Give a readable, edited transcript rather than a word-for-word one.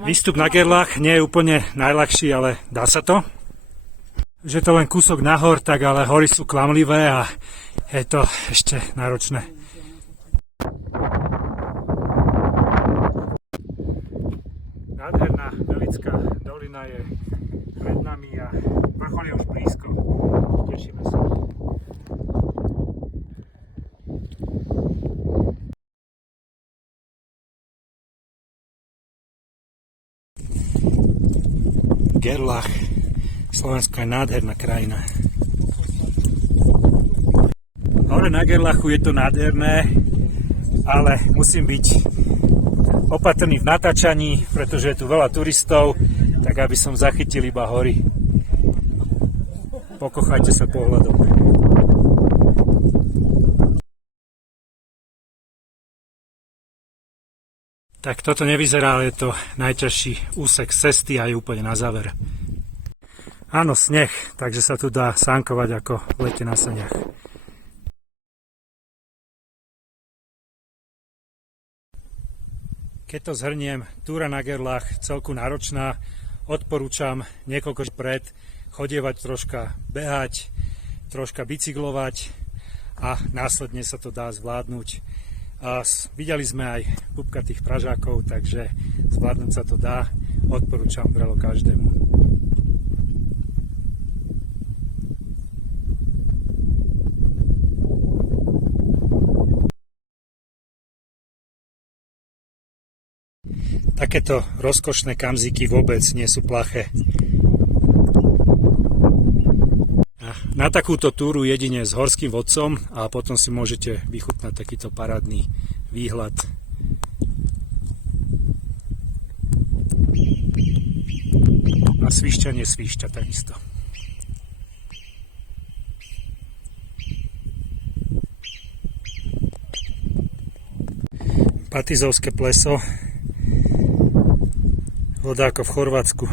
Výstup na Gerlach nie je úplne najľahší, ale dá sa to. Že je to len kúsok nahor, tak ale hory sú klamlivé a je to ešte náročné. Nádherná Belická dolina je pred nami a vrchol je už blízko. Tešíme sa. Gerlach. Slovensko je nádherná krajina. Hore na Gerlachu je to nádherné, ale musím byť opatrný v natáčaní, pretože je tu veľa turistov, tak aby som zachytil iba hory. Pokochajte sa pohľadom. Tak toto nevyzerá, ale je to najťažší úsek cesty a je úplne na záver. Áno, sneh, takže sa tu dá sánkovať ako v lete na saniach. Keď to zhrniem, túra na Gerlach celku náročná, odporúčam niekoľko pred, chodievať troška, behať, troška bicyklovať a následne sa to dá zvládnuť. A videli sme aj pupkatých Pražákov, takže zvládnuť sa to dá, odporúčam vrelo každému. Takéto rozkošné kamziky vôbec nie sú plaché. Na takúto túru jedine s horským vodcom a potom si môžete vychutnať takýto parádny výhľad. A svišťanie svišťa takisto. Patizovské pleso, voda ako v Chorvátsku.